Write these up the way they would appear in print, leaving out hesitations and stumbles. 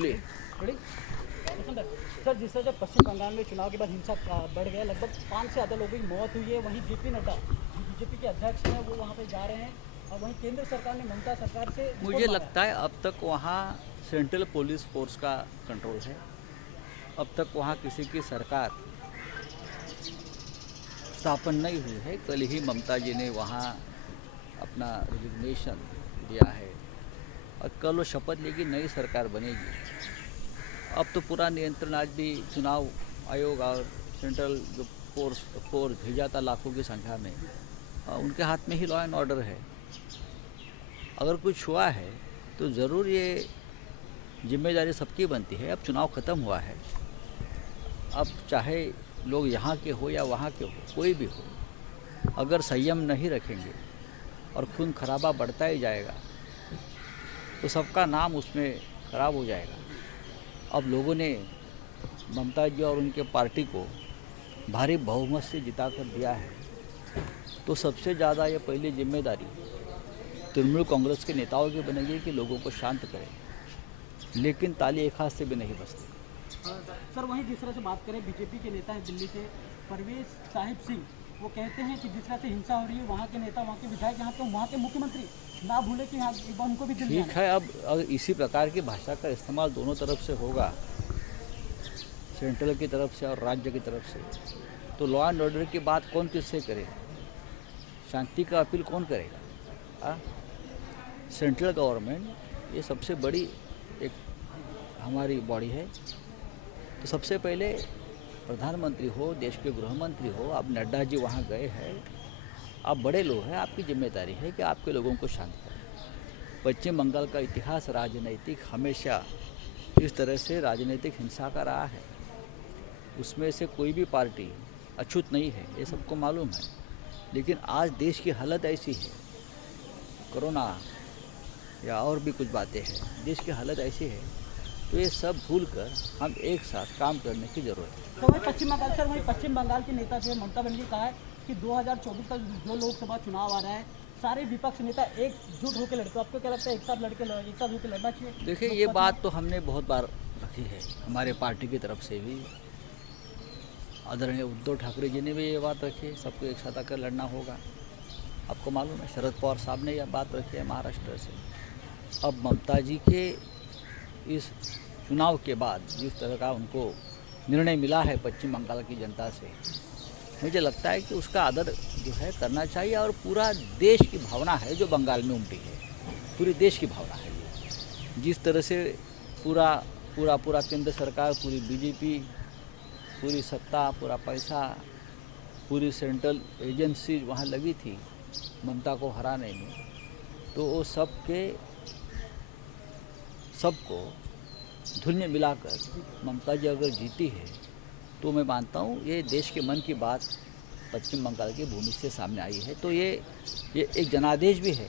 बोलिए। सर, जिस तरह से पश्चिम बंगाल में चुनाव के बाद हिंसा बढ़ गया, लगभग 5 से ज़्यादा लोगों की मौत हुई है। वहीं जेपी नड्डा जो बीजेपी के अध्यक्ष हैं वो वहाँ पे जा रहे हैं और वहीं केंद्र सरकार ने ममता सरकार से मुझे लगता है अब तक वहाँ सेंट्रल पुलिस फोर्स का कंट्रोल है। अब तक वहाँ किसी की सरकार स्थापन नहीं हुई है। कल ही ममता जी ने वहाँ अपना रिजिग्नेशन दिया है और कल वो शपथ लेगी, नई सरकार बनेगी। अब तो पूरा नियंत्रण आज भी चुनाव आयोग और सेंट्रल जो फोर्स भेजा था लाखों की संख्या में, उनके हाथ में ही लॉ एंड ऑर्डर है। अगर कुछ हुआ है तो ज़रूर ये जिम्मेदारी सबकी बनती है। अब चुनाव ख़त्म हुआ है, अब चाहे लोग यहाँ के हो या वहाँ के हो, कोई भी हो, अगर संयम नहीं रखेंगे और खून खराबा बढ़ता ही जाएगा तो सबका नाम उसमें खराब हो जाएगा। अब लोगों ने ममता जी और उनके पार्टी को भारी बहुमत से जिता कर दिया है, तो सबसे ज़्यादा ये पहली जिम्मेदारी तृणमूल कांग्रेस के नेताओं की बनेगी कि लोगों को शांत करें, लेकिन ताली एक हाथ से भी नहीं बजती। सर, वहीं जिस तरह से बात करें, बीजेपी के नेता हैं दिल्ली से परवेज साहिब सिंह, वो कहते हैं कि जिस तरह से हिंसा हो रही है, वहाँ के नेता, वहाँ के विधायक, यहाँ के वहाँ के मुख्यमंत्री ना भूले कि यहाँ उनको भी ठीक है। अब अगर इसी प्रकार की भाषा का इस्तेमाल दोनों तरफ से होगा, सेंट्रल की तरफ से और राज्य की तरफ से, तो लॉ एंड ऑर्डर की बात कौन किससे करेगा? शांति का अपील कौन करेगा? सेंट्रल गवर्नमेंट ये सबसे बड़ी एक हमारी बॉडी है। तो सबसे पहले प्रधानमंत्री हो, देश के गृह मंत्री हो, अब नड्डा जी वहाँ गए हैं, आप बड़े लोग हैं, आपकी जिम्मेदारी है कि आपके लोगों को शांत करें। पश्चिम बंगाल का इतिहास राजनीतिक हमेशा इस तरह से राजनीतिक हिंसा का रहा है। उसमें से कोई भी पार्टी अछूत नहीं है, ये सबको मालूम है। लेकिन आज देश की हालत ऐसी है, कोरोना या और भी कुछ बातें हैं, देश की हालत ऐसी है, तो ये सब भूलकर हम एक साथ काम करने की ज़रूरत है। तो वहीं पश्चिम बंगाल के नेता जो है ममता बनर्जी कहा है कि 2024 तक जो लोकसभा चुनाव आ रहा है, सारे विपक्ष नेता एकजुट होकर लड़ते। तो आपको क्या लगता है एक साथ होकर लड़ना चाहिए? देखिए, ये बात तो हमने बहुत बार रखी है, हमारे पार्टी की तरफ से भी। आदरणीय उद्धव ठाकरे जी ने भी ये बात रखी है, सबको एक साथ आकर लड़ना होगा। आपको मालूम है शरद पवार साहब ने यह बात रखी है महाराष्ट्र से। अब ममता जी के इस चुनाव के बाद जिस तरह का उनको निर्णय मिला है पश्चिम बंगाल की जनता से, मुझे लगता है कि उसका आदर जो है करना चाहिए। और पूरा देश की भावना है जो बंगाल में उमटी है, पूरी देश की भावना है ये। जिस तरह से पूरा केंद्र सरकार, पूरी बीजेपी, पूरी सत्ता, पूरा पैसा, पूरी सेंट्रल एजेंसी वहाँ लगी थी ममता को हराने में, तो वो सबको धुन में मिलाकर ममता जी अगर जीती है तो मैं मानता हूँ ये देश के मन की बात पश्चिम बंगाल की भूमि से सामने आई है। तो ये एक जनादेश भी है,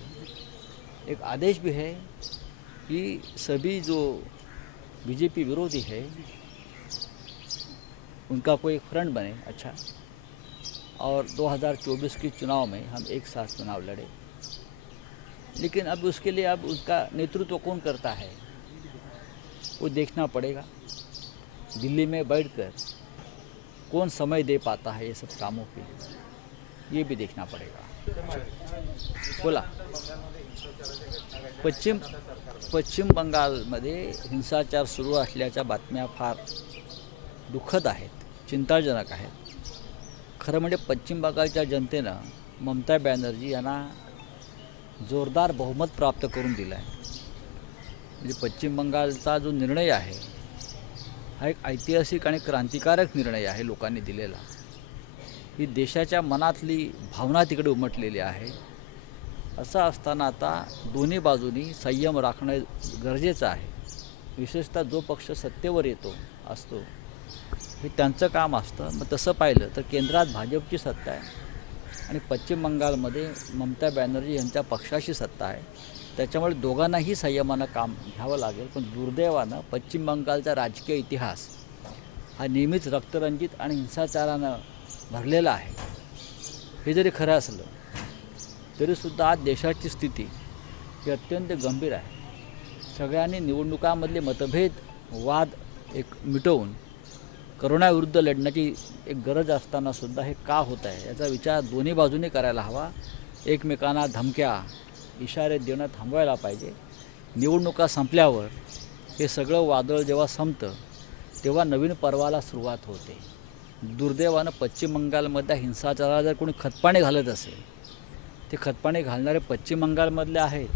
एक आदेश भी है कि सभी जो बीजेपी विरोधी है उनका कोई फ्रंट बने अच्छा, और 2024 के चुनाव में हम एक साथ चुनाव लड़े। लेकिन अब उसके लिए अब उसका नेतृत्व कौन करता है वो देखना पड़ेगा। दिल्ली में बैठकर कौन समय दे पाता है ये सब कामों के लिए, ये भी देखना पड़ेगा। बोला पश्चिम बंगालमध्ये हिंसाचार सुरू असल्याच्या बातम्या फार दुःखद आहेत, चिंताजनक आहेत। खरं म्हणजे पश्चिम बंगालच्या जनतेनं ममता बॅनर्जी यांना जोरदार बहुमत प्राप्त करून दिलं आहे। म्हणजे पश्चिम बंगालचा जो निर्णय आहे हा एक ऐतिहासिक आणि क्रांतिकारक निर्णय आहे लोकांनी दिलेला। ही देशाच्या मनातली भावना तिकडे उमटलेली आहे। असं असताना आता दोन्ही बाजूनी संयम राखणं गरजेचं आहे। विशेषतः जो पक्ष सत्तेवर असतो हे त्यांचं काम असतं। मग तसं पाहिलं तर केंद्रात भाजपची सत्ता आहे आणि पश्चिम बंगालमध्ये ममता बॅनर्जी यांच्या पक्षाची सत्ता आहे। त्याच्यामुळे दोघांनाही संयमानं काम घ्यावं लागेल। पण दुर्दैवानं पश्चिम बंगालचा राजकीय इतिहास हा नेहमीच रक्तरंजित आणि हिंसाचारानं भरलेला आहे। हे जरी खरं असलं तरीसुद्धा आज देशाची स्थिती ही अत्यंत गंभीर आहे। सगळ्यांनी निवडणुकांमधले मतभेद वाद एक मिटवून करोनाविरुद्ध लढण्याची एक गरज असताना सुद्धा हे का होत आहे याचा विचार दोन्ही बाजूने करायला हवा. एकमेकांना धमक्या इशारे देणं थांबवायला पाहिजे. निवडणुका संपल्यावर हे सगळं वादळ जेव्हा संपतं तेव्हा नवीन पर्वाला सुरुवात होते. दुर्दैवानं पश्चिम बंगालमधल्या हिंसाचाराला जर कोणी खतपाणी घालत असेल ते खतपाणी घालणारे पश्चिम बंगालमधले आहेत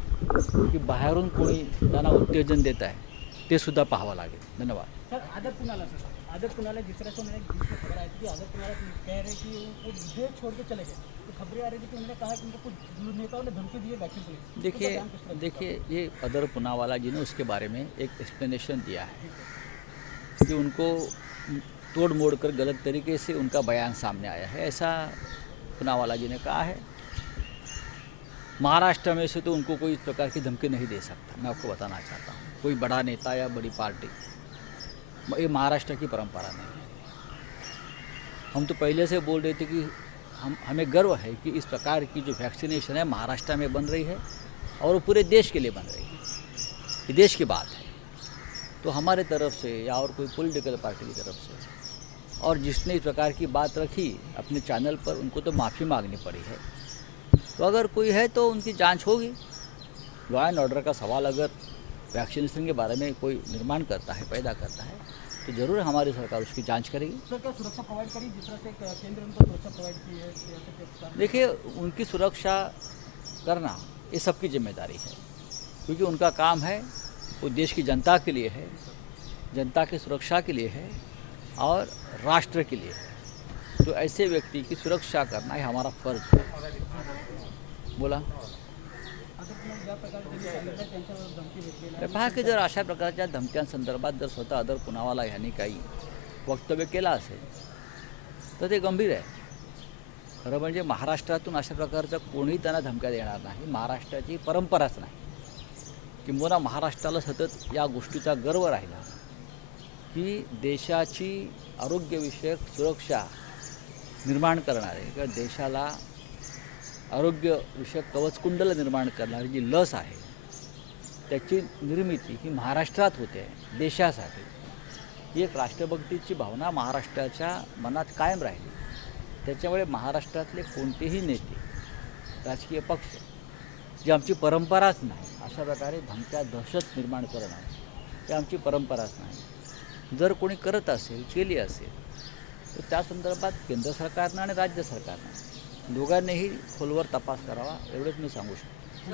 की बाहेरून कोणी त्यांना उत्तेजन देत आहे ते सुद्धा पाहावं लागेल. धन्यवाद. सर आदत पुनाला जिस तरह से उन्होंने बीच में खबर आई थी कि आदत पुनाला कह रहे कि वो देश छोड़ के चले गए, तो खबरें आ रही थी कि उन्होंने कहा कि उनको कुछ नेताओं ने धमकी दी है वैक्सीन के लिए. देखिए ये अदर पूनावाला जी ने उसके बारे में एक एक्सप्लेनेशन दिया है कि उनको तोड़ मोड़ कर गलत तरीके से उनका बयान सामने आया है, ऐसा पूनावाला जी ने कहा है. महाराष्ट्र में से तो उनको कोई इस प्रकार की धमकी नहीं दे सकता. मैं आपको बताना चाहता हूँ, कोई बड़ा नेता या बड़ी पार्टी, ये महाराष्ट्र की परंपरा नहीं है. हम तो पहले से बोल रहे थे कि हमें गर्व है कि इस प्रकार की जो वैक्सीनेशन है महाराष्ट्र में बन रही है और वो पूरे देश के लिए बन रही है. ये देश की बात है. तो हमारे तरफ से या और कोई पॉलिटिकल पार्टी की तरफ से और जिसने इस प्रकार की बात रखी अपने चैनल पर उनको तो माफ़ी मांगनी पड़ी है. तो अगर कोई है तो उनकी जांच होगी. लॉ एंड ऑर्डर का सवाल अगर वैक्सीनेशन के बारे में कोई निर्माण करता है, पैदा करता है, तो ज़रूर हमारी सरकार उसकी जांच करेगी. सर क्या सुरक्षा प्रोवाइड करी जिस तरह से केंद्र उनको सुरक्षा प्रोवाइड की है? देखिए उनकी सुरक्षा करना ये सबकी जिम्मेदारी है, क्योंकि उनका काम है वो देश की जनता के लिए है, जनता की सुरक्षा के लिए है और राष्ट्र के लिए है. तो ऐसे व्यक्ति की सुरक्षा करना ही हमारा फर्ज है. बोला पहा की जर अशा प्रकारच्या धमक्यांसंदर्भात जर स्वतः अदर पूनावाला यांनी काही वक्तव्य केलं असेल तर ते गंभीर आहे. खरं म्हणजे महाराष्ट्रातून अशा प्रकारचं कोणीही त्यांना धमक्या देणार नाही. महाराष्ट्राची परंपराच नाही. किंबहुना महाराष्ट्राला सतत या गोष्टीचा गर्व राहिला की देशाची आरोग्यविषयक सुरक्षा निर्माण करणारे किंवा देशाला आरोग्यविषयक कवचकुंडल निर्माण करणारी जी लस आहे त्याची निर्मिती ही महाराष्ट्रात होते आहे देशासाठी. ही एक राष्ट्रभक्तीची भावना महाराष्ट्राच्या मनात कायम राहिली. त्याच्यामुळे महाराष्ट्रातले कोणतेही नेते राजकीय पक्ष जी आमची परंपराच नाही अशा प्रकारे धमक्या दहशत निर्माण करणं ही आमची परंपराच नाही. जर कोणी करत असेल केली असेल तर त्या संदर्भात केंद्र सरकारनं आणि राज्य सरकारनं दोघांनीही खोलवर तपास करावा एवढंच मी सांगू शकतो.